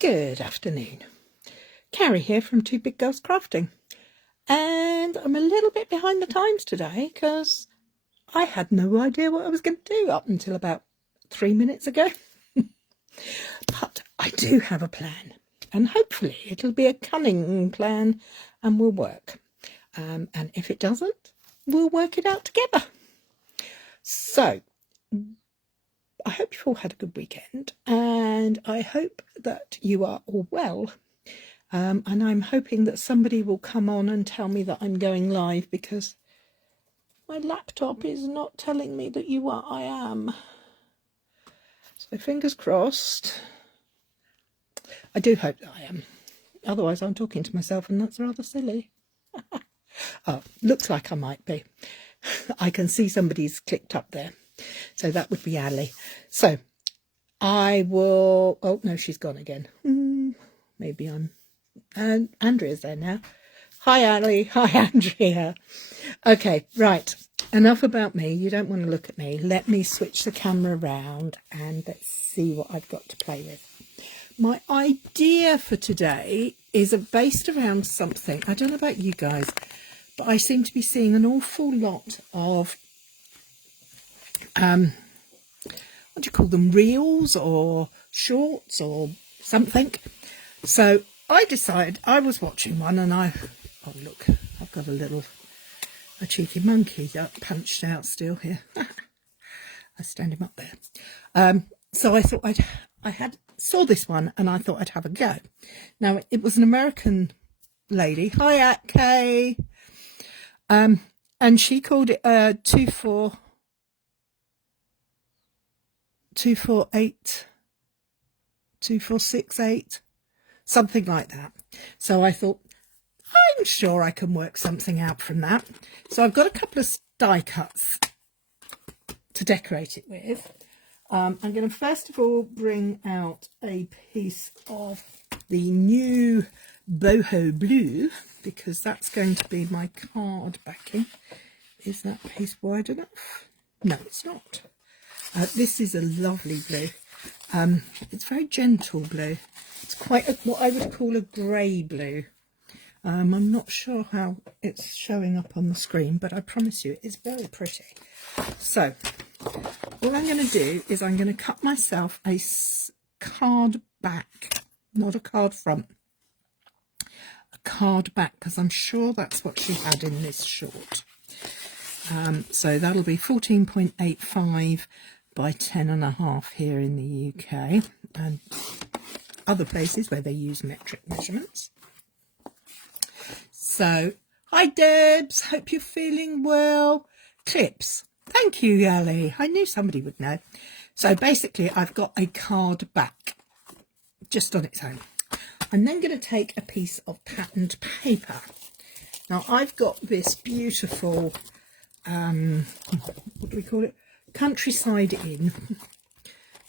Good afternoon. Cary here from Two Big Girls Crafting. And I'm a little bit behind the times today because I had no idea what I was going to do up until about 3 minutes ago. But I do have a plan, and hopefully it'll be a cunning plan and will work. And if it doesn't, we'll work it out together. So I hope you've all had a good weekend, and I hope that you are all well. And I'm hoping that somebody will come on and tell me that I'm going live, because my laptop is not telling me that I am. So fingers crossed. I do hope that I am. Otherwise I'm talking to myself, and that's rather silly. Oh, looks like I might be. I can see somebody's clicked up there. So that would be Ali. So I will... Oh, no, she's gone again. Maybe I'm... And Andrea's there now. Hi, Ali. Hi, Andrea. Okay, right. Enough about me. You don't want to look at me. Let me switch the camera around and let's see what I've got to play with. My idea for today is based around something. I don't know about you guys, but I seem to be seeing an awful lot of, what do you call them, reels or shorts or something. So I decided, I was watching one and oh look, I've got a cheeky monkey punched out still here. I stand him up there. So I thought saw this one and I thought I'd have a go. Now it was an American lady. Hi, Kay. And she called it 2468, something like that. So I thought, I'm sure I can work something out from that. So I've got a couple of die cuts to decorate it with. I'm going to first of all bring out a piece of the new boho blue, because that's going to be my card backing. Is that piece wide enough? No, it's not. This is a lovely blue. It's very gentle blue. It's quite what I would call a grey blue. I'm not sure how it's showing up on the screen, but I promise you it's very pretty. So all I'm going to do is I'm going to cut myself a card back, not a card front, a card back, because I'm sure that's what she had in this short. So that'll be 14.85 by 10.5 here in the UK and other places where they use metric measurements. So, hi Debs, hope you're feeling well. Clips, thank you, Yali. I knew somebody would know. So basically I've got a card back just on its own. I'm then going to take a piece of patterned paper. Now I've got this beautiful, what do we call it? Countryside Inn.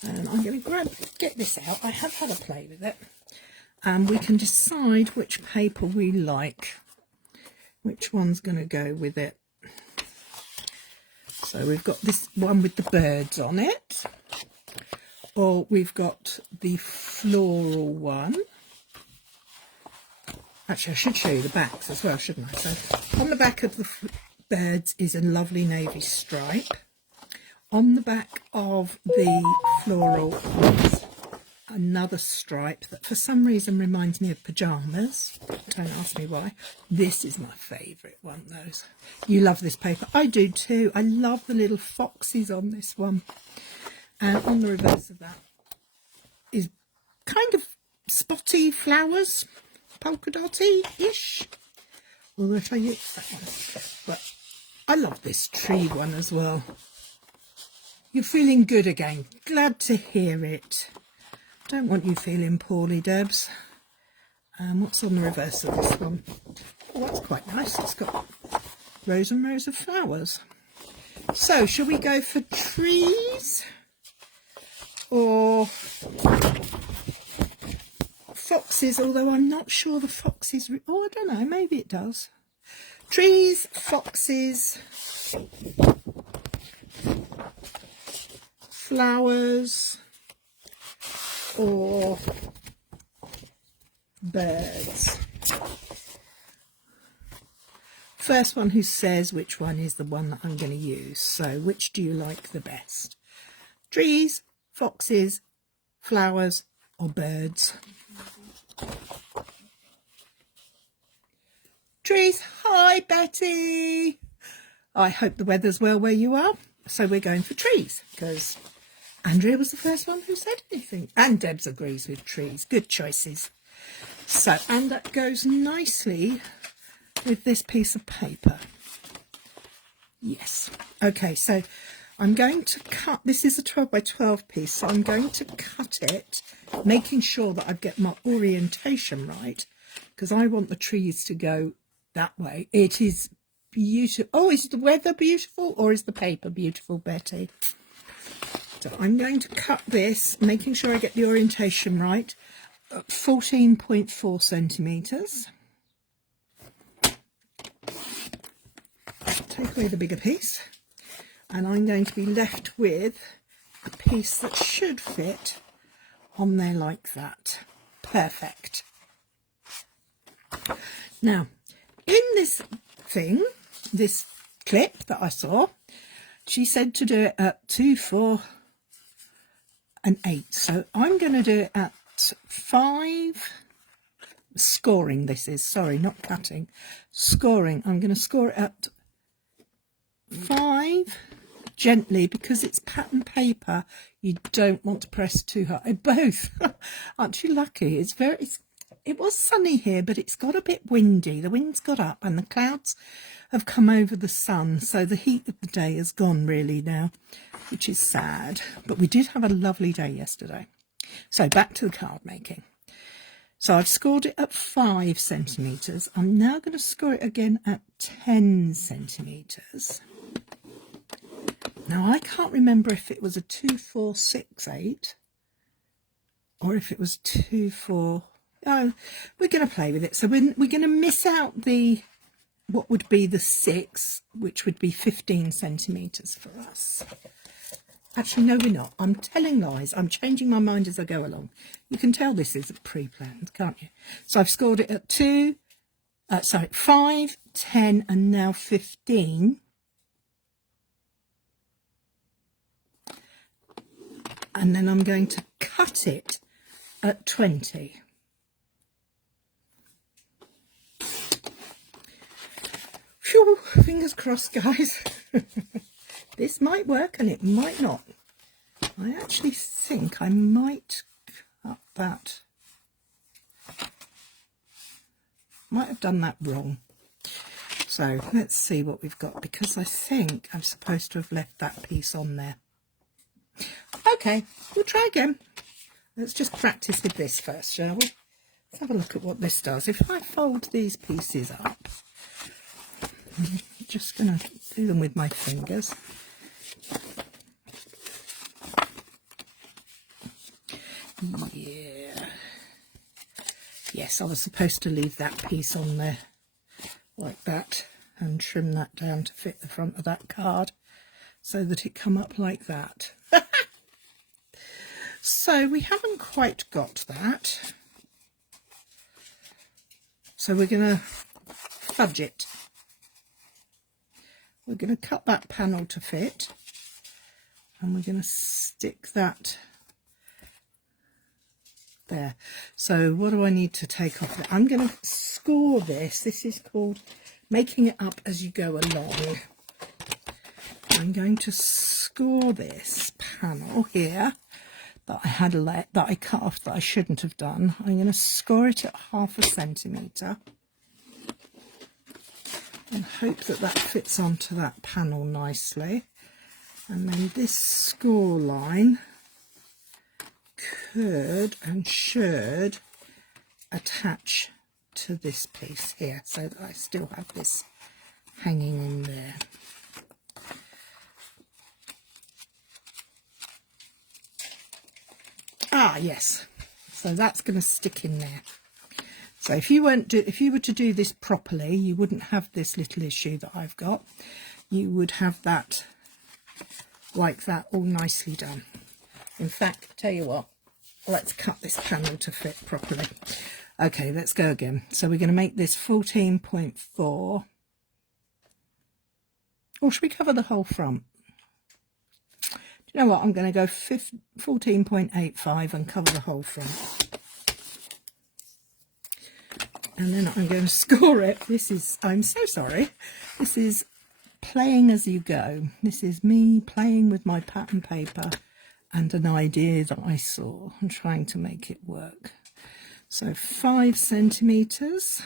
And I'm going to get this out. I have had a play with it. And we can decide which paper we like. Which one's going to go with it. So we've got this one with the birds on it. Or we've got the floral one. Actually, I should show you the backs as well, shouldn't I? So on the back of the birds is a lovely navy stripe. On the back of the floral is another stripe that for some reason reminds me of pyjamas. Don't ask me why. This is my favourite one, those. You love this paper. I do too. I love the little foxes on this one. And on the reverse of that is kind of spotty flowers, polka dotty-ish. Although if I use that one. But I love this tree one as well. You're feeling good again. Glad to hear it. Don't want you feeling poorly, Debs. What's on the reverse of this one? Oh, that's quite nice. It's got rows and rows of flowers. So, shall we go for trees? Or foxes? Although I'm not sure the foxes... Oh, I don't know. Maybe it does. Trees, foxes... flowers, or birds. First one who says which one is the one that I'm going to use. So which do you like the best? Trees, foxes, flowers or birds? Trees. Hi Betty. I hope the weather's well where you are. So we're going for trees because Andrea was the first one who said anything. And Debs agrees with trees. Good choices. So, and that goes nicely with this piece of paper. Yes. Okay, so I'm going to cut, this is a 12 by 12 piece, so I'm going to cut it, making sure that I get my orientation right, because I want the trees to go that way. It is beautiful. Oh, is the weather beautiful or is the paper beautiful, Betty? So I'm going to cut this, making sure I get the orientation right, at 14.4 centimetres. Take away the bigger piece, and I'm going to be left with a piece that should fit on there like that. Perfect. Now, in this thing, this clip that I saw, she said to do it at 2, 4 and 8. So I'm going to do it at 5. Scoring this is, sorry, not cutting. Scoring. I'm going to score it at 5 gently, because it's pattern paper. You don't want to press too hard. Both. Aren't you lucky? It was sunny here, but it's got a bit windy. The wind's got up and the clouds have come over the sun, so the heat of the day is gone really now, which is sad. But we did have a lovely day yesterday. So back to the card making. So I've scored it at 5 centimetres. I'm now going to score it again at 10 centimetres. Now I can't remember if it was a 2, 4, 6, 8 or if it was 2, 4. Oh, we're going to play with it. So we're going to miss out what would be the 6, which would be 15 centimetres for us. Actually, no, we're not. I'm telling lies. I'm changing my mind as I go along. You can tell this isn't pre-planned, can't you? So I've scored it at 5, 10, and now 15. And then I'm going to cut it at 20. Phew, fingers crossed, guys. This might work and it might not. I actually think I might cut that. Might have done that wrong. So let's see what we've got, because I think I'm supposed to have left that piece on there. Okay, we'll try again. Let's just practice with this first, shall we? Let's have a look at what this does. If I fold these pieces up, I'm just going to do them with my fingers. Yeah. Yes, I was supposed to leave that piece on there like that and trim that down to fit the front of that card so that it come up like that. So we haven't quite got that. So we're going to fudge it. We're going to cut that panel to fit, and we're going to stick that there. So what do I need to take off there? I'm going to score this. This is called making it up as you go along. I'm going to score this panel here that I had that I cut off that I shouldn't have done. I'm going to score it at 0.5 centimetre and hope that that fits onto that panel nicely. And then this score line could and should attach to this piece here, so that I still have this hanging in there. Ah, yes. So that's going to stick in there. So if you were to do this properly, you wouldn't have this little issue that I've got. You would have that like that, all nicely done. In fact, tell you what, let's cut this panel to fit properly. Okay, let's go again. So we're going to make this 14.4. Or should we cover the whole front? Do you know what? I'm going to go 14.85 and cover the whole front. And then I'm going to score it. This is, I'm so sorry. This is playing as you go. This is me playing with my pattern paper and an idea that I saw and trying to make it work. So 5 centimetres,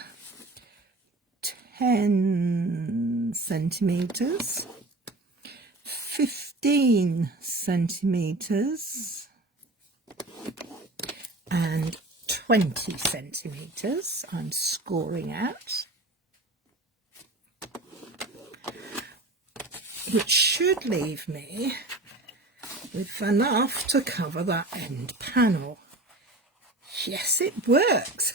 10 centimetres, 15 centimetres, and 20 centimetres I'm scoring at. It should leave me with enough to cover that end panel. Yes, it works.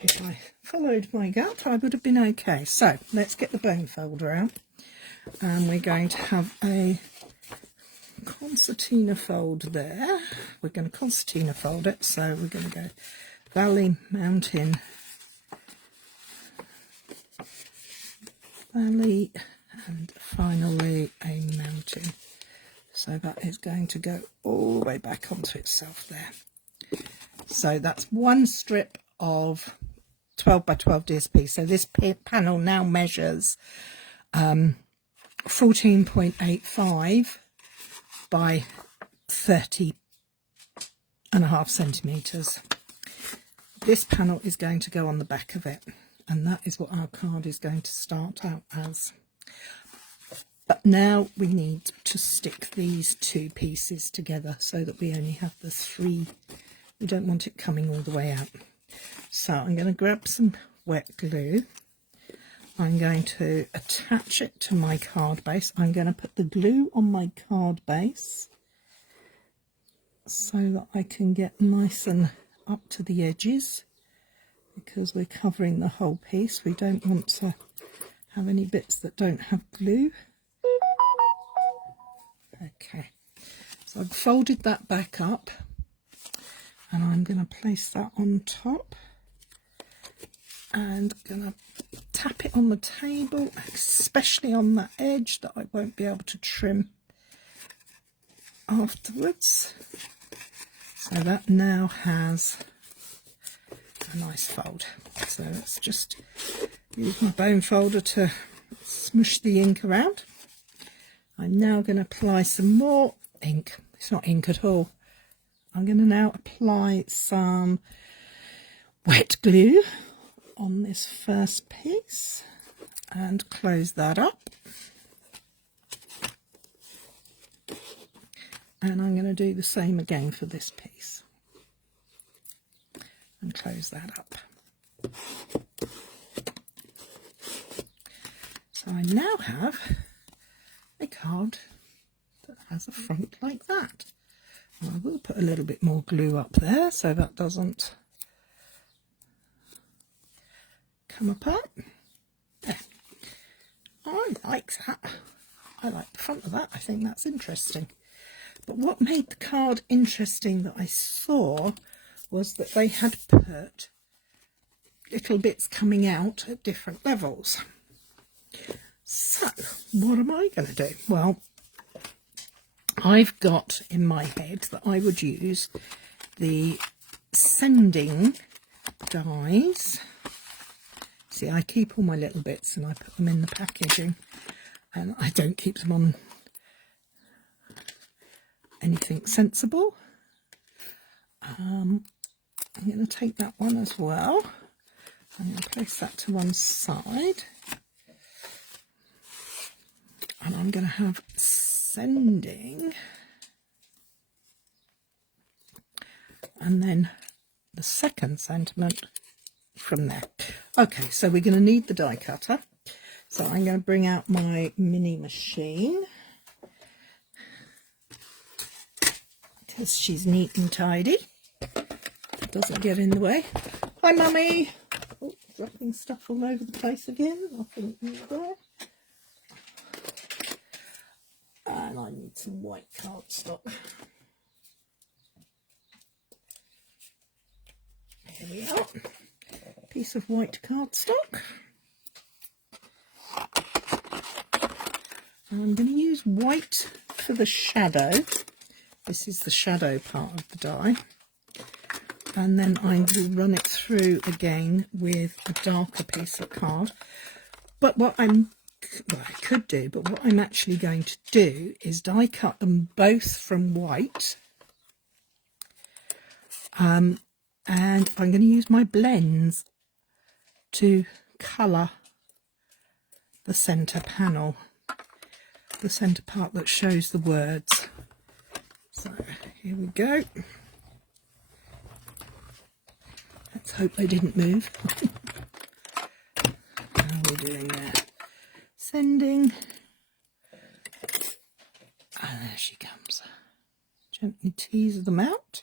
If I followed my gut, I would have been okay. So let's get the bone folder out, and we're going to have a concertina fold there. We're going to concertina fold it, so we're going to go valley, mountain, valley, and finally a mountain. So that is going to go all the way back onto itself there. So that's one strip of 12 by 12 DSP. So this panel now measures 14.85 by 30.5 centimetres. This panel is going to go on the back of it, and that is what our card is going to start out as. But now we need to stick these two pieces together so that we only have the 3. We don't want it coming all the way out. So I'm going to grab some wet glue. I'm going to attach it to my card base. I'm going to put the glue on my card base so that I can get nice and up to the edges, because we're covering the whole piece. We don't want to have any bits that don't have glue. Okay, so I've folded that back up, and I'm going to place that on top and going to tap it on the table, especially on that edge that I won't be able to trim afterwards. So that now has a nice fold. So let's just use my bone folder to smush the ink around. I'm now going to apply some more ink. It's not ink at all. I'm going to now apply some wet glue on this first piece and close that up. And I'm going to do the same again for this piece and close that up. So I now have a card that has a front like that. And I will put a little bit more glue up there so that doesn't come apart. There. I like that. I like the front of that. I think that's interesting. But what made the card interesting that I saw was that they had put little bits coming out at different levels. So what am I going to do? Well, I've got in my head that I would use the sending dies. See, I keep all my little bits and I put them in the packaging, and I don't keep them on anything sensible. I'm going to take that one as well. I'm going to place that to one side, and I'm going to have sending, and then the second sentiment from there. Okay, so we're going to need the die cutter. So I'm going to bring out my mini machine, because she's neat and tidy. It doesn't get in the way. Hi, Mummy. Oh, dropping stuff all over the place again. I think you're there. And I need some white cardstock. Here we are. Piece of white cardstock. And I'm going to use white for the shadow. This is the shadow part of the die. And then I will run it through again with a darker piece of card. But what I could do, but what I'm actually going to do is die cut them both from white. And I'm going to use my blends to colour the centre panel, the centre part that shows the words. So here we go. Let's hope they didn't move. How are we doing there? Sending. And there she comes. Gently tease them out.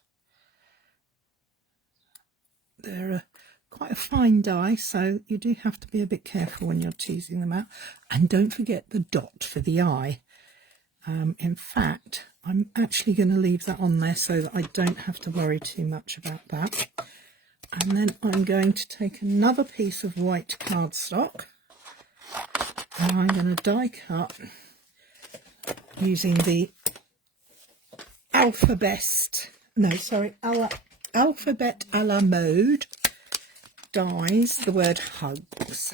They're quite a fine die, so you do have to be a bit careful when you're teasing them out. And don't forget the dot for the eye. In fact, I'm actually going to leave that on there so that I don't have to worry too much about that. And then I'm going to take another piece of white cardstock and I'm going to die cut using the Alphabet a la mode dies, the word hugs,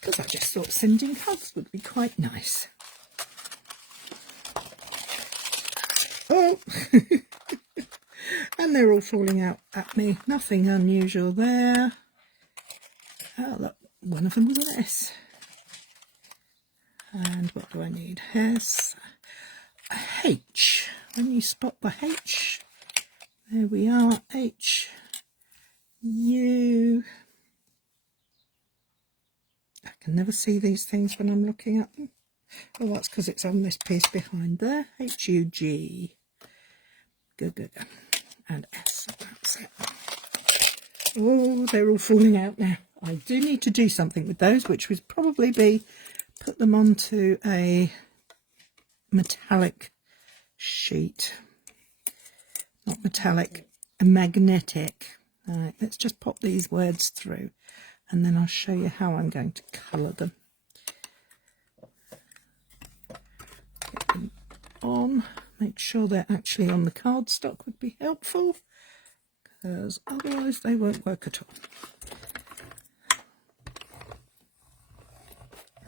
because I just thought sending hugs would be quite nice. Oh, and they're all falling out at me. Nothing unusual there. Oh, look, one of them was an S. And what do I need? S, a H. When you spot the H, there we are. H, U. I can never see these things when I'm looking at them. Oh, that's because it's on this piece behind there. H, U, G. Good. And S, that's it. Oh, they're all falling out now. I do need to do something with those, which would probably be put them onto a metallic sheet. Not metallic, a magnetic. All right, let's just pop these words through and then I'll show you how I'm going to colour them. Get them on. Make sure they're actually on the cardstock would be helpful, because otherwise they won't work at all.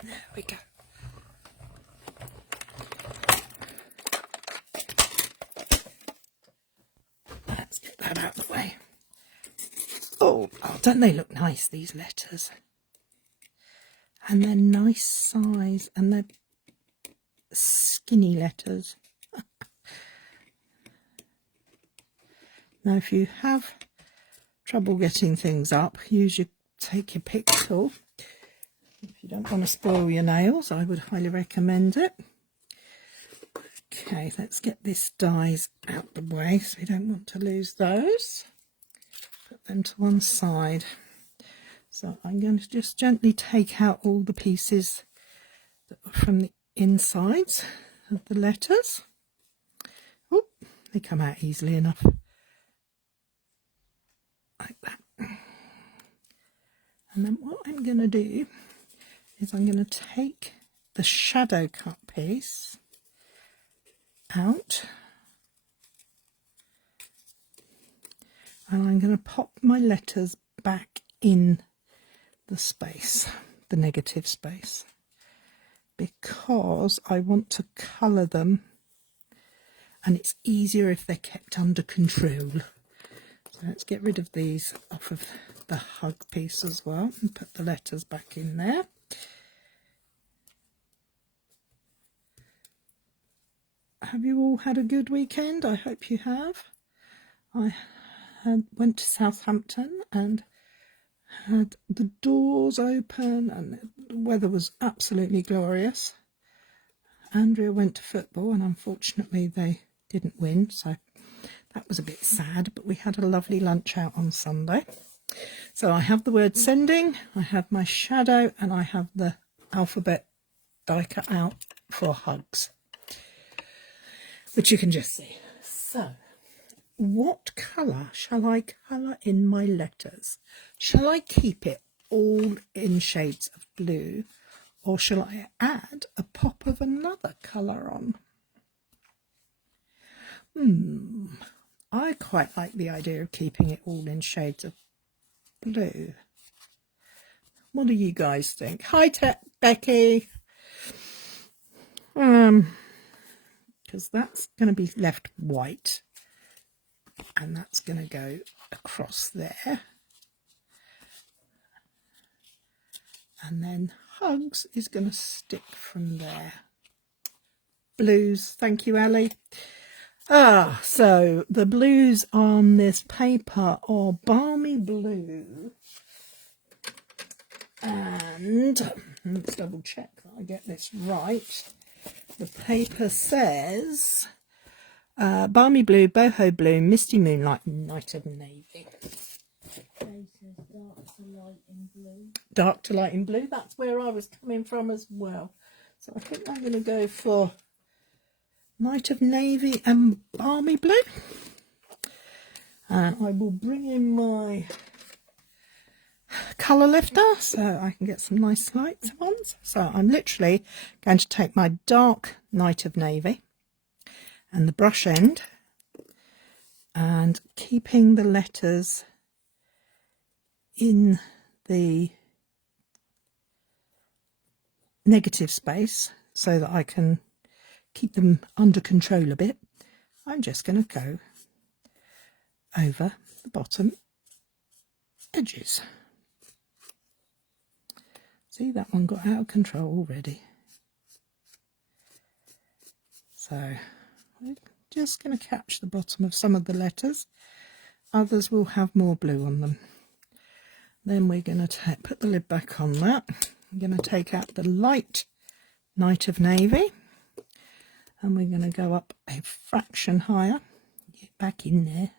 There we go. Let's get that out of the way. Oh, don't they look nice, these letters? And they're nice size, and they're skinny letters. Now, if you have trouble getting things up, take your pick tool. If you don't want to spoil your nails, I would highly recommend it. Okay, let's get these dies out the way, so we don't want to lose those. Put them to one side. So I'm going to just gently take out all the pieces that were from the insides of the letters. Oh, they come out easily enough. Like that. And then what I'm going to do is I'm going to take the shadow cut piece out and I'm going to pop my letters back in the space, the negative space, because I want to colour them and it's easier if they're kept under control. So let's get rid of these off of the hug piece as well and put the letters back in there. Have you all had a good weekend? I hope you have. I went to Southampton and had the doors open and the weather was absolutely glorious. Andrea went to football and unfortunately they didn't win, so that was a bit sad, but we had a lovely lunch out on Sunday. So I have the word sending, I have my shadow, and I have the alphabet die cut out for hugs, which you can just see. So what colour shall I colour in my letters? Shall I keep it all in shades of blue, or shall I add a pop of another colour on? I quite like the idea of keeping it all in shades of blue. What do you guys think? Hi, Becky. Because that's going to be left white, and that's going to go across there. And then Hugs is going to stick from there. Blues, thank you, Ellie. So the blues on this paper are Balmy Blue. And let's double check that I get this right. The paper says Balmy Blue, Boho Blue, Misty Moonlight, Night of Navy. Dark to light in blue. Dark to light in blue, that's where I was coming from as well. So I think I'm going to go for Night of Navy and Balmy Blue. And I will bring in my colour lifter so I can get some nice light ones. So I'm literally going to take my dark Night of Navy and the brush end, and keeping the letters in the negative space so that I can keep them under control a bit, I'm just going to go over the bottom edges. See, that one got out of control already. So we're just going to catch the bottom of some of the letters. Others will have more blue on them. Then we're going to put the lid back on that. I'm going to take out the light Night of Navy, and we're going to go up a fraction higher, get back in there.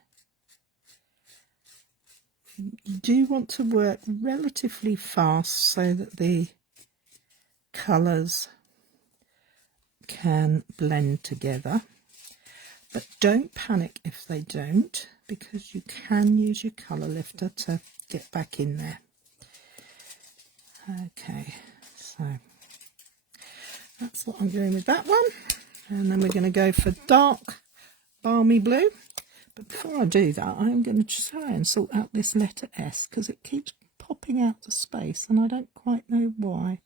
You do want to work relatively fast so that the colours can blend together, but don't panic if they don't, because you can use your colour lifter to get back in there. Okay, so that's what I'm doing with that one. And then we're going to go for dark Balmy Blue. But before I do that, I'm going to try and sort out this letter S, because it keeps popping out of space and I don't quite know why.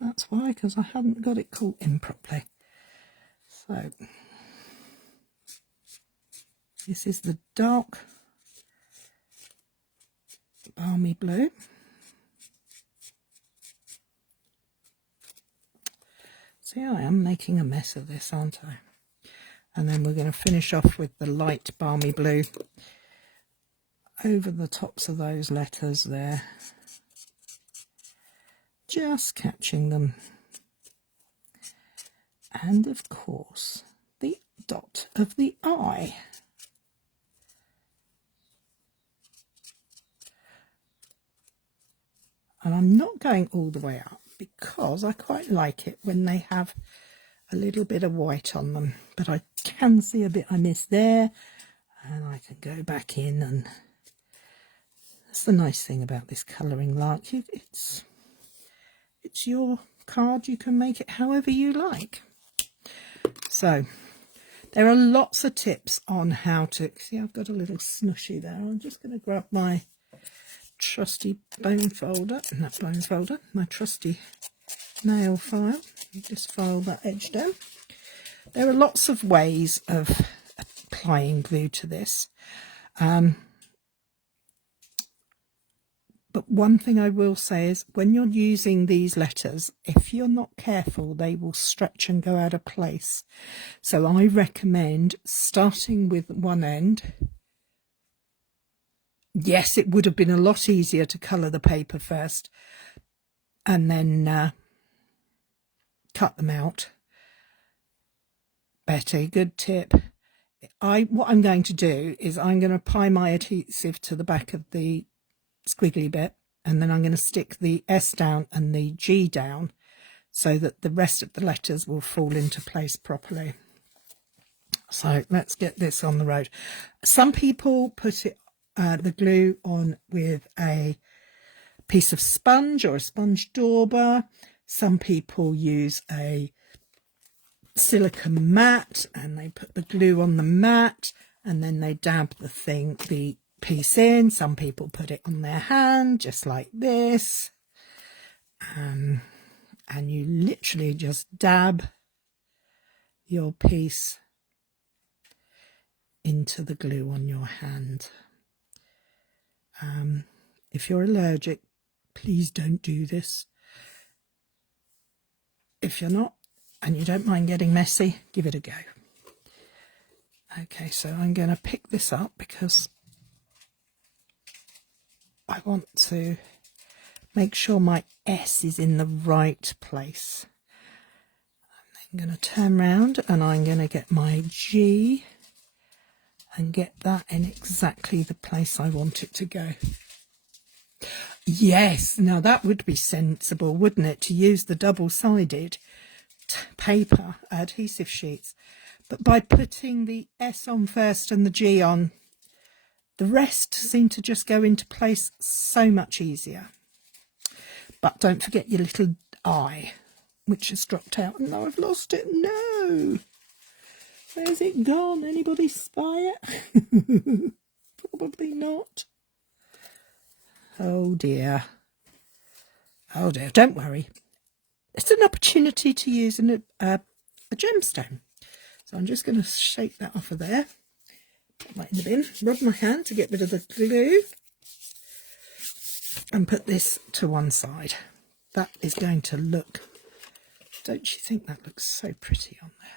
That's why, because I hadn't got it caught in properly. So this is the dark Balmy Blue. See, I am making a mess of this, aren't I? And then we're going to finish off with the light Balmy Blue over the tops of those letters there. Just catching them. And of course, the dot of the I. And I'm not going all the way up because I quite like it when they have a little bit of white on them, but I can see a bit I missed there, and I can go back in. And that's the nice thing about this colouring lark, it's your card, you can make it however you like. So there are lots of tips on how to see. I've got a little snushy there. I'm just going to grab my trusty bone folder, my trusty nail file. Just file that edge down. There are lots of ways of applying glue to this, but one thing I will say is when you're using these letters, if you're not careful, they will stretch and go out of place. So I recommend starting with one end. Yes, it would have been a lot easier to colour the paper first and then cut them out. Betty, good tip. What I'm going to do is I'm going to apply my adhesive to the back of the squiggly bit, and then I'm going to stick the S down and the G down so that the rest of the letters will fall into place properly. So let's get this on the road. Some people put it the glue on with a piece of sponge or a sponge dauber. Some people use a silicone mat and they put the glue on the mat and then they dab the piece in. Some people put it on their hand just like this, and you literally just dab your piece into the glue on your hand. If you're allergic, please don't do this. If you're not and you don't mind getting messy, give it a go. Okay, so I'm going to pick this up because I want to make sure my S is in the right place. I'm going to turn round and I'm going to get my G and get that in exactly the place I want it to go. Yes, now that would be sensible, wouldn't it, to use the double-sided paper adhesive sheets. But by putting the S on first and the G on, the rest seem to just go into place so much easier. But don't forget your little I, which has dropped out. And now I've lost it. No! Where's it gone? Anybody spy it? Probably not. Oh dear. Oh dear. Don't worry. It's an opportunity to use a gemstone. So I'm just going to shake that off of there. Put that in the bin. Rub my hand to get rid of the glue. And put this to one side. That is going to look... Don't you think that looks so pretty on there?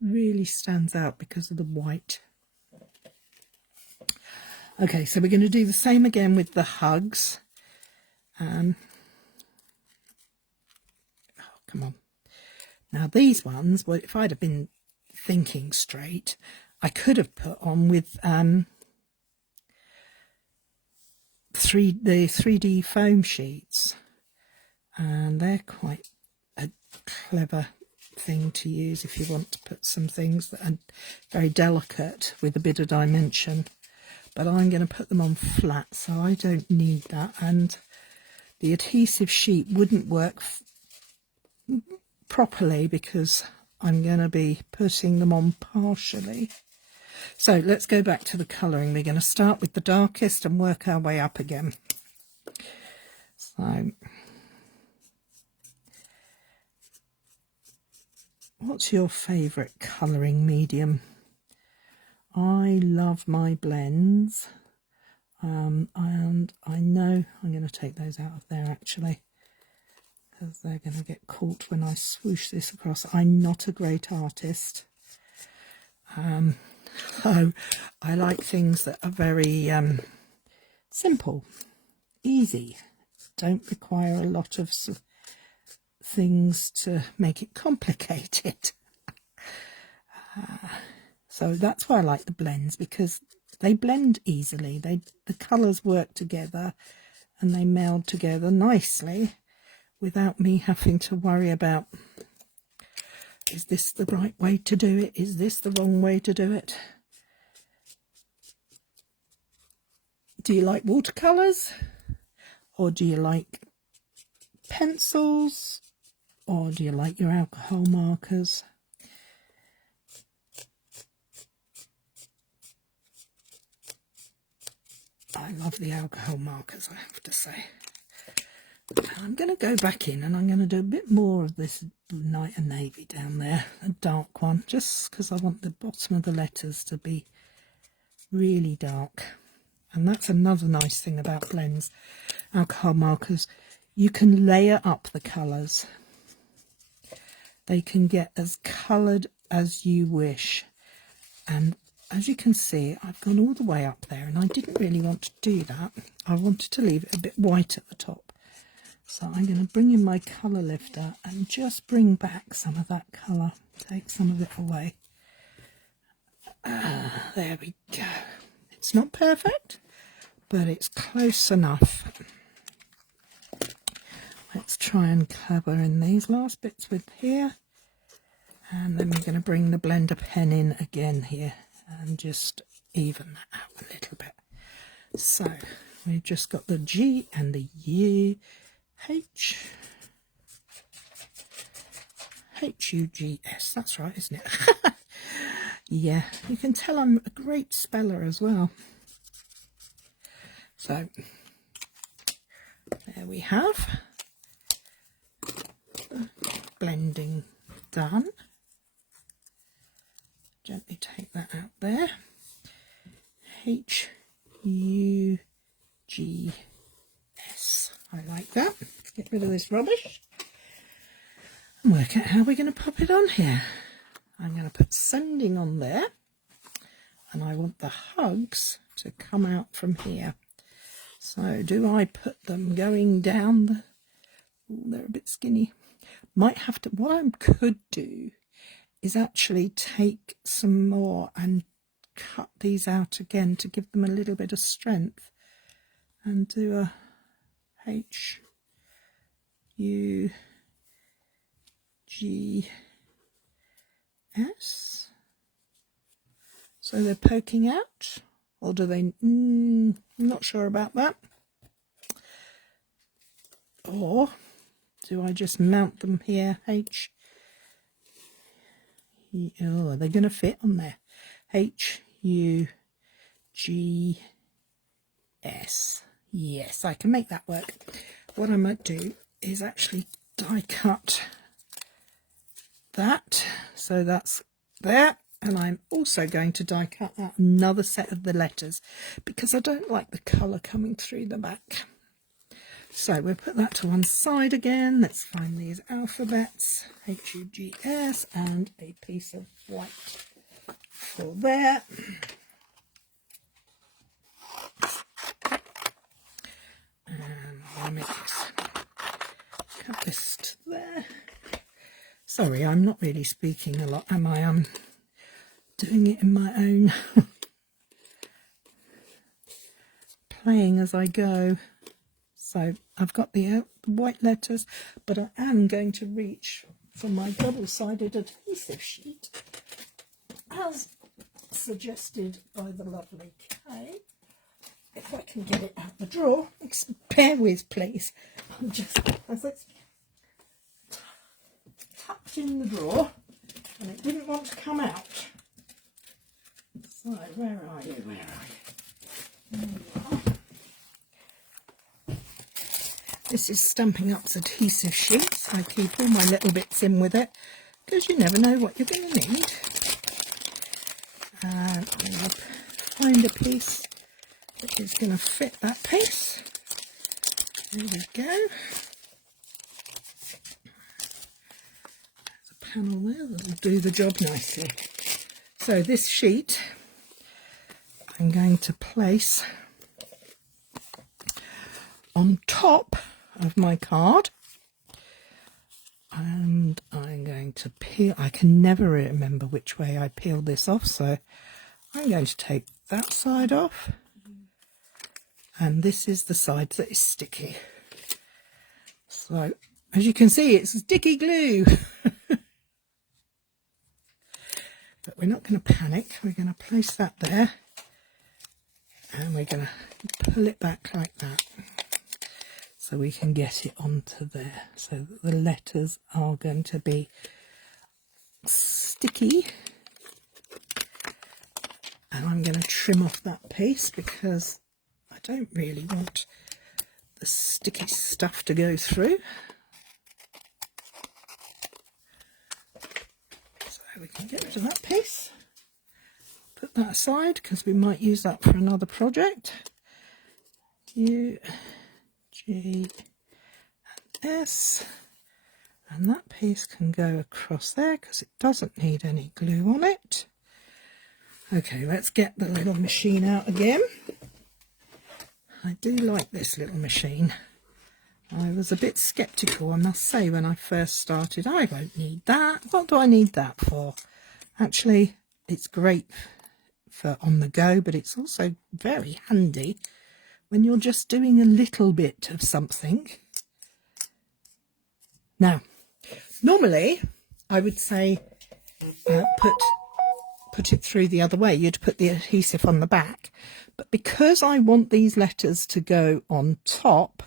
Really stands out because of the white. Okay, so we're going to do the same again with the hugs. Oh, come on. Now these ones, well, if I'd have been thinking straight, I could have put on with the 3D foam sheets. And they're quite a clever thing to use if you want to put some things that are very delicate with a bit of dimension. But I'm going to put them on flat, so I don't need that. And the adhesive sheet wouldn't work properly because I'm going to be putting them on partially. So let's go back to the colouring. We're going to start with the darkest and work our way up again. So, what's your favourite colouring medium? I love my blends, and I know I'm going to take those out of there actually, because they're going to get caught when I swoosh this across. I'm not a great artist, so I like things that are very simple, easy, don't require a lot of things to make it complicated. So that's why I like the blends, because they blend easily. The colours work together and they meld together nicely without me having to worry about, is this the right way to do it? Is this the wrong way to do it? Do you like watercolours? Or do you like pencils? Or do you like your alcohol markers? I love the alcohol markers, I have to say. I'm going to go back in and I'm going to do a bit more of this night and navy down there, a dark one, just because I want the bottom of the letters to be really dark. And that's another nice thing about blends, alcohol markers. You can layer up the colours. They can get as coloured as you wish. And as you can see, I've gone all the way up there, and I didn't really want to do that. I wanted to leave it a bit white at the top. So I'm going to bring in my colour lifter and just bring back some of that colour, take some of it away. There we go. It's not perfect, but it's close enough. Let's try and cover in these last bits with here. And then we're going to bring the blender pen in again here and just even that out a little bit. So we've just got the G and the U, H, H-U-G-S. That's right, isn't it? Yeah, you can tell I'm a great speller as well. So there we have the blending done. Gently take that out there. H-U-G-S. I like that. Get rid of this rubbish. And work out how we're going to pop it on here. I'm going to put sending on there. And I want the hugs to come out from here. So do I put them going down the... Ooh, they're a bit skinny. Might have to... What I could do is actually take some more and cut these out again to give them a little bit of strength and do a H U G S, so they're poking out, or do they? I'm not sure about that. Or do I just mount them here? H. Oh, are they going to fit on there? H-U-G-S. Yes, I can make that work. What I might do is actually die cut that. So that's there. And I'm also going to die cut out another set of the letters because I don't like the colour coming through the back. So we'll put that to one side again. Let's find these alphabets, H-U-G-S, and a piece of white for there. And I'll make this, cut this to there. Sorry, I'm not really speaking a lot, am I? I'm doing it in my own, playing as I go. So I've got the white letters, but I am going to reach for my double-sided adhesive sheet, as suggested by the lovely Kay. If I can get it out the drawer, bear with, please. I'm just, as it's tucked in the drawer, and it didn't want to come out. So where are you? Where are you? There you are. This is Stampin' Up's adhesive sheets. I keep all my little bits in with it because you never know what you're going to need. And I'm going to find a piece that is going to fit that piece. There we go. There's a panel there that will do the job nicely. So this sheet I'm going to place on top of my card, and I'm going to peel. I can never remember which way I peeled this off, so I'm going to take that side off, and this is the side that is sticky. So as you can see, it's sticky glue. But we're not going to panic. We're going to place that there, and we're going to pull it back like that, so we can get it onto there, so that the letters are going to be sticky. And I'm going to trim off that piece because I don't really want the sticky stuff to go through. So we can get rid of that piece. Put that aside because we might use that for another project. U, G, and S. And that piece can go across there because it doesn't need any glue on it. Okay, let's get the little machine out again. I do like this little machine. I was a bit sceptical, I must say, when I first started. I won't need that. What do I need that for? Actually, it's great for on the go, but it's also very handy when you're just doing a little bit of something. Now, normally I would say put it through the other way. You'd put the adhesive on the back, but because I want these letters to go on top,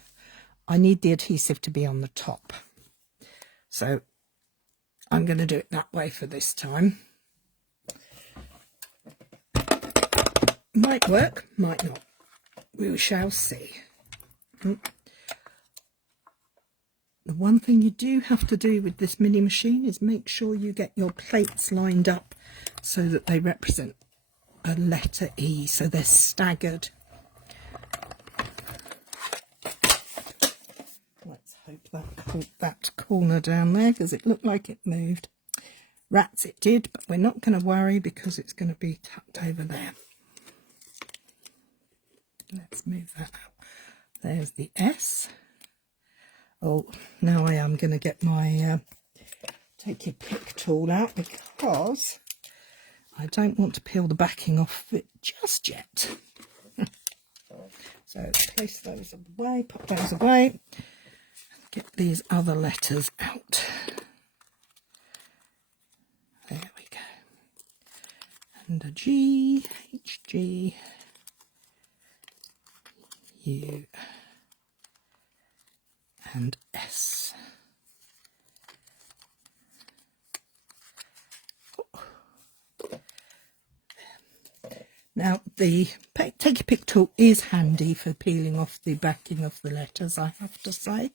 I need the adhesive to be on the top. So I'm going to do it that way for this time. Might work, might not. We shall see. The one thing you do have to do with this mini machine is make sure you get your plates lined up so that they represent a letter E, so they're staggered. Let's hope that caught that corner down there, because it looked like it moved. Rats, it did, but we're not going to worry because it's going to be tucked over there. Let's move that out. There's the S. Oh, now I am going to get my take your pick tool out, because I don't want to peel the backing off it just yet. So place those away, pop those away, get these other letters out. There we go. And a G, H, G, U, and S. Now the take your pick tool is handy for peeling off the backing of the letters, I have to say.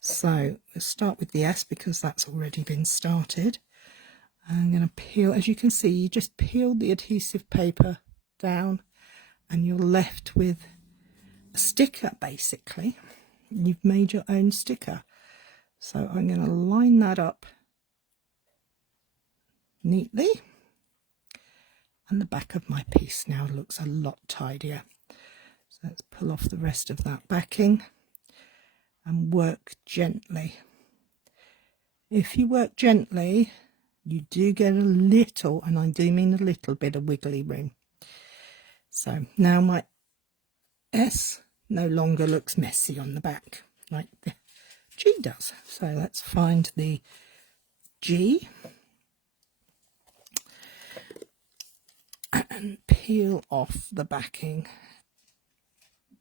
So we'll start with the S because that's already been started. I'm going to peel, as you can see, you just peel the adhesive paper down and you're left with a sticker basically. You've made your own sticker. So I'm going to line that up neatly. And the back of my piece now looks a lot tidier. So let's pull off the rest of that backing and work gently. If you work gently, you do get a little, and I do mean a little bit of wiggly room. So now my S no longer looks messy on the back like the G does. So let's find the G and peel off the backing,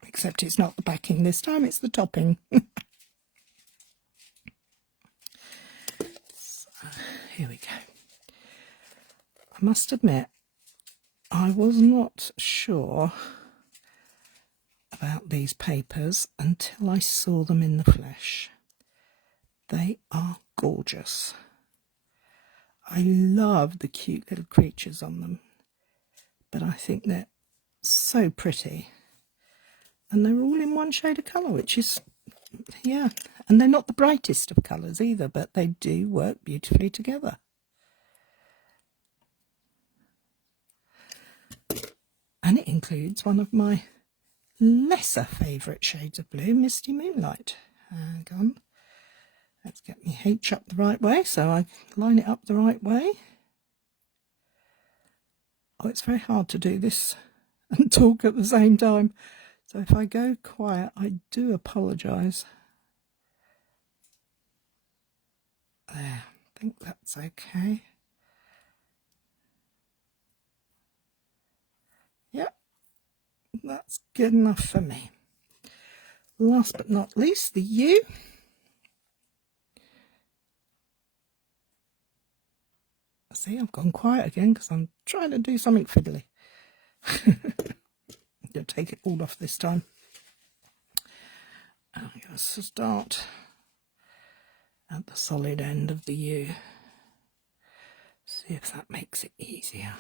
except it's not the backing this time, it's the topping. So, here we go. I must admit, I was not sure about these papers until I saw them in the flesh. They are gorgeous. I love the cute little creatures on them, but I think they're so pretty. And they're all in one shade of colour, which is, yeah, and they're not the brightest of colours either, but they do work beautifully together. And it includes one of my lesser favourite shades of blue, Misty Moonlight. Hang on. Let's get my H up the right way, so I line it up the right way. Oh, it's very hard to do this and talk at the same time. So if I go quiet, I do apologise. There, I think that's okay. Yep, that's good enough for me. Last but not least, the U. See, I've gone quiet again because I'm trying to do something fiddly. I'm going to take it all off this time. I'm going to start at the solid end of the U. See if that makes it easier.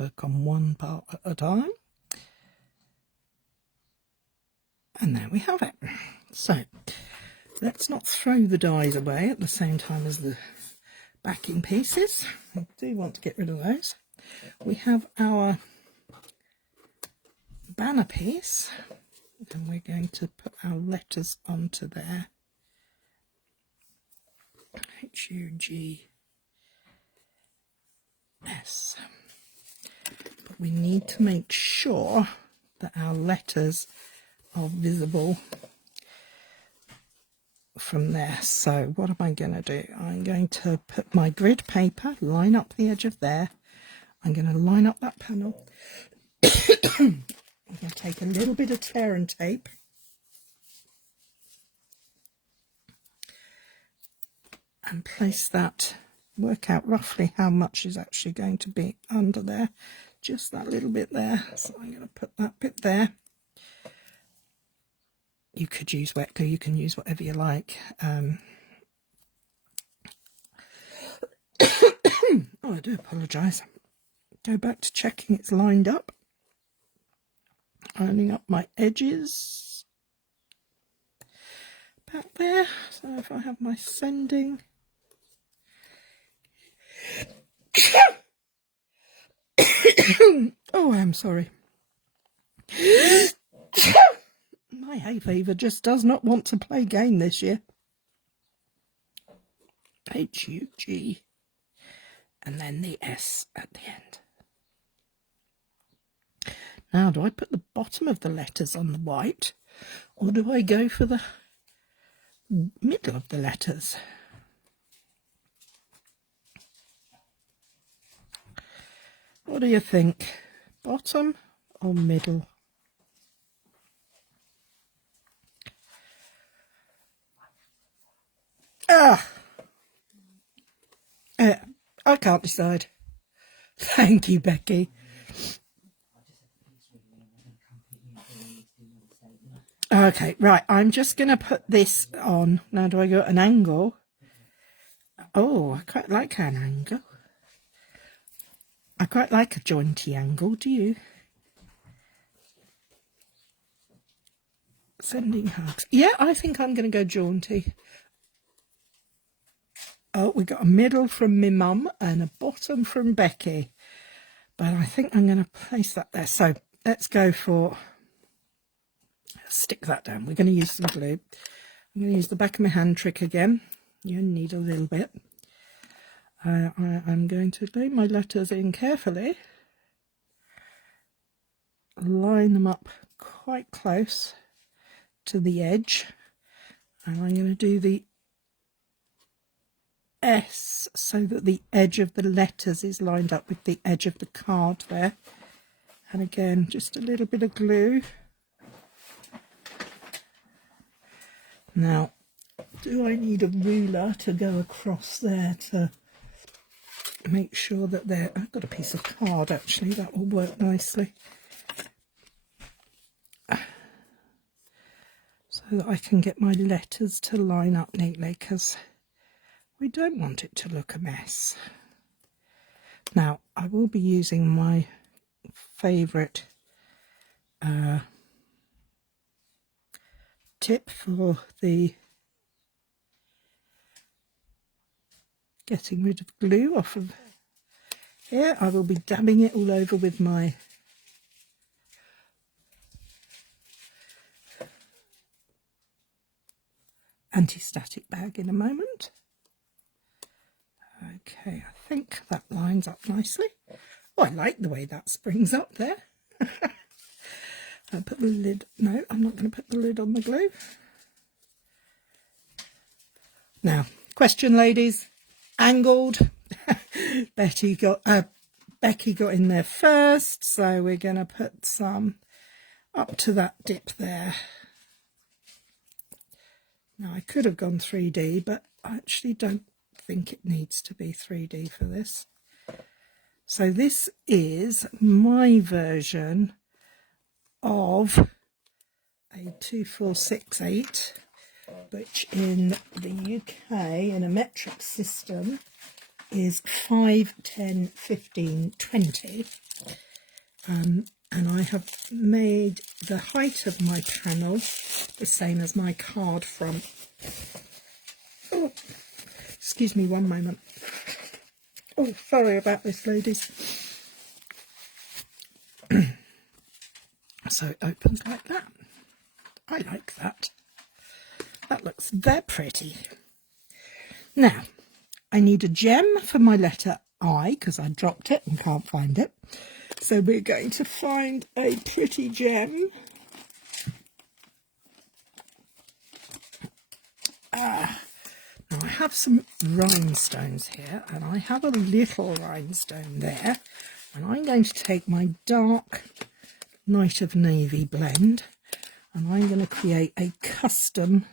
Work on one part at a time. And there we have it. So let's not throw the dies away at the same time as the backing pieces. I do want to get rid of those. We have our banner piece, and we're going to put our letters onto there. H-U-G-S. But we need to make sure that our letters are visible from there. So what am I going to do? I'm going to put my grid paper, line up the edge of there. I'm going to line up that panel. I'm going to take a little bit of tear and tape. And place that, work out roughly how much is actually going to be under there. Just that little bit there. So I'm going to put that bit there. You could use wet glue, you can use whatever you like. Oh, I do apologise. Go back to checking it's lined up. Ironing up my edges. Back there. So if I have my sending. Oh, I'm sorry. My hay fever just does not want to play game this year. H-U-G. And then the S at the end. Now, do I put the bottom of the letters on the white, or do I go for the middle of the letters? What do you think? Bottom or middle? I can't decide. Thank you, Becky. Okay, right, I'm just going to put this on. Now, do I go at an angle? Oh, I quite like an angle. I quite like a jointy angle, do you? Sending hugs. Yeah, I think I'm going to go jaunty. Oh, we got a middle from my mum and a bottom from Becky. But I think I'm going to place that there. So let's go for, stick that down. We're going to use some glue. I'm going to use the back of my hand trick again. You need a little bit. I'm going to glue my letters in carefully. Line them up quite close to the edge. And I'm going to do the S so that the edge of the letters is lined up with the edge of the card there. And again, just a little bit of glue. Now, do I need a ruler to go across there to make sure that they're... I've got a piece of card actually, that will work nicely. So that I can get my letters to line up neatly, because we don't want it to look a mess. Now, I will be using my favourite tip for the getting rid of glue off of here. I will be dabbing it all over with my anti-static bag in a moment. Okay, I think that lines up nicely. Oh, I like the way that springs up there. I'll put the lid, no, I'm not going to put the lid on the glue. Now, question ladies, angled. Becky got in there first, so we're going to put some up to that dip there. Now, I could have gone 3D, but I actually don't think it needs to be 3D for this. So this is my version of a 2468, which in the UK in a metric system is 5, 10, 15, 20. And I have made the height of my panel the same as my card front. Oh, excuse me one moment. Oh, sorry about this, ladies. So it opens like that. I like that. That looks very pretty. Now, I need a gem for my letter I, because I dropped it and can't find it. So we're going to find a pretty gem. have some rhinestones here, and I have a little rhinestone there, and I'm going to take my dark Night of Navy blend, and I'm going to create a custom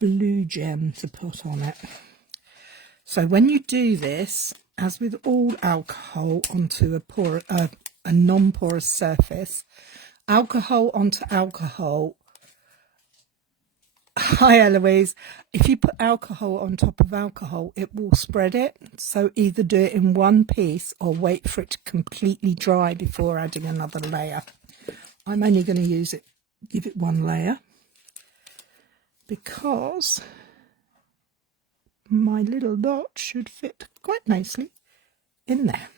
blue gem to put on it. So when you do this, as with all alcohol onto a non-porous surface, alcohol onto alcohol. Hi Eloise, if you put alcohol on top of alcohol, it will spread it. So either do it in one piece or wait for it to completely dry before adding another layer. I'm only going to give it one layer, because my little dot should fit quite nicely in there.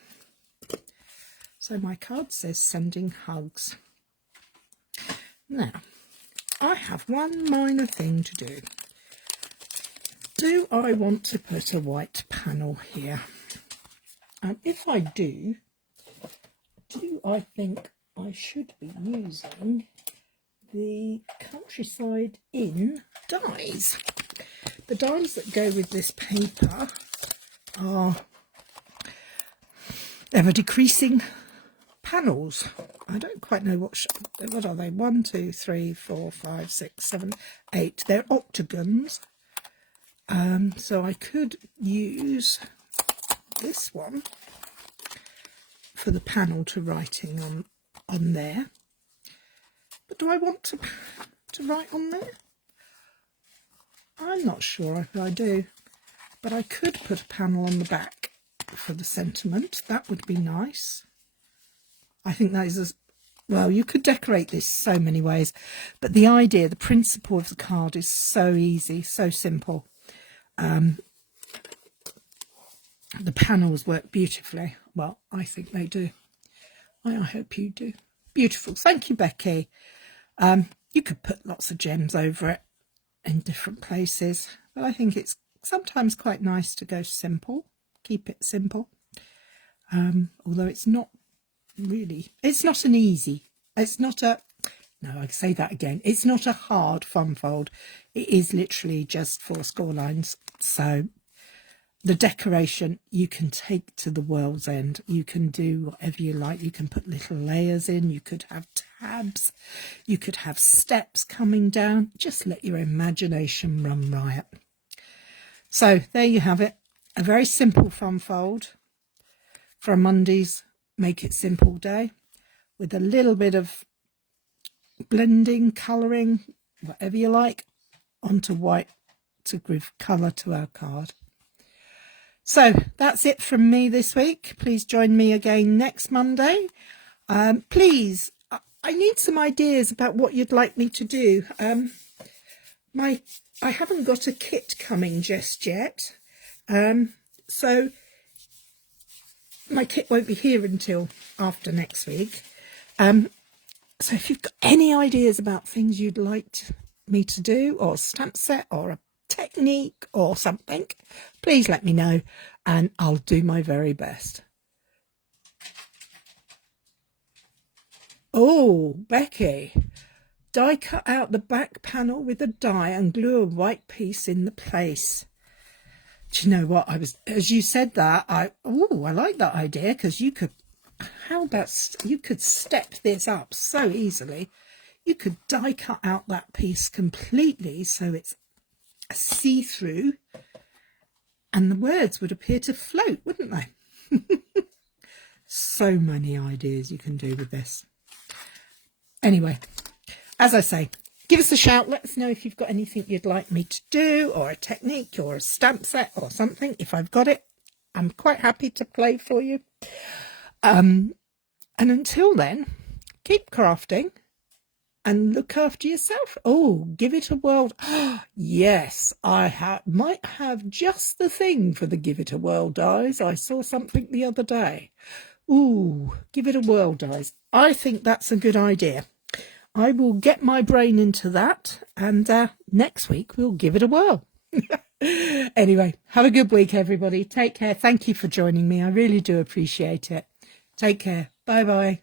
So my card says sending hugs. Now, I have one minor thing to do. Do I want to put a white panel here? And if I do I think I should be using the Countryside Inn dies? The dies that go with this paper are ever decreasing panels. I don't quite know what are they? 1, 2, 3, 4, 5, 6, 7, 8. They're octagons. So I could use this one for the panel to writing on there. But do I want to write on there? I'm not sure if I do. But I could put a panel on the back for the sentiment. That would be nice. I think that is well, you could decorate this so many ways, but the idea, the principle of the card is so easy, so simple. The panels work beautifully. Well, I think they do. I hope you do. Beautiful. Thank you, Becky. You could put lots of gems over it in different places, but I think it's sometimes quite nice to go simple, keep it simple. Although it's not really, it's not an easy, it's not a, no, I say that again, it's not a hard fun fold. It is literally just 4 score lines. So the decoration you can take to the world's end. You can do whatever you like. You can put little layers in. You could have tabs. You could have steps coming down. Just let your imagination run riot. So there you have it. A very simple fun fold for a Monday's Make It Simple day, with a little bit of blending, colouring, whatever you like, onto white to give colour to our card. So that's it from me this week. Please join me again next Monday. Please, I need some ideas about what you'd like me to do. I haven't got a kit coming just yet, so my kit won't be here until after next week. So if you've got any ideas about things you'd like me to do, or a stamp set, or a technique, or something, please let me know, and I'll do my very best. Oh, Becky, die cut out the back panel with a die and glue a white piece in the place. Do you know what? As you said that, I like that idea, because you could, you could step this up so easily. You could die cut out that piece completely so it's a see-through, and the words would appear to float, wouldn't they? So many ideas you can do with this. Anyway, as I say, give us a shout. Let us know if you've got anything you'd like me to do, or a technique, or a stamp set, or something. If I've got it, I'm quite happy to play for you. And until then, keep crafting and look after yourself. Oh, give it a whirl. Yes, I might have just the thing for the give it a whirl dies. I saw something the other day. Ooh, give it a whirl dies. I think that's a good idea. I will get my brain into that, and next week we'll give it a whirl. Anyway, have a good week, everybody. Take care. Thank you for joining me. I really do appreciate it. Take care. Bye-bye.